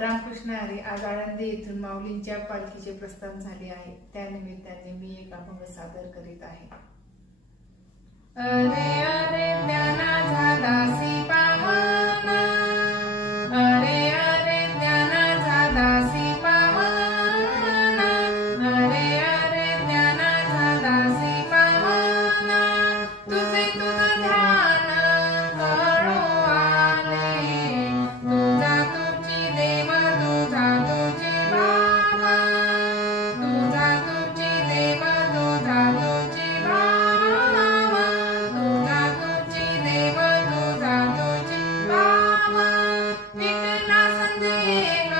रामकृष्ण हरी. आज आळंदी येथून माऊलींच्या पालखीचे प्रस्थान झाले आहे. त्यानिमित्ताने मी एक अभंग सादर करीत आहे. अरे अरे ज्ञानाचा दासी पावना, अरे अरे ज्ञानाचा दासी पावना, अरे अरे ज्ञानाचा दासी पावना, तुझे तुझ ध्यान करो आले, तुझा तुझी देव तुझा तुझी भावा, तुझा तुझी देव तुझा तुझी भावा, तुझा तुझी देव तुझा तुझी भावा, विठ्ठला संदेह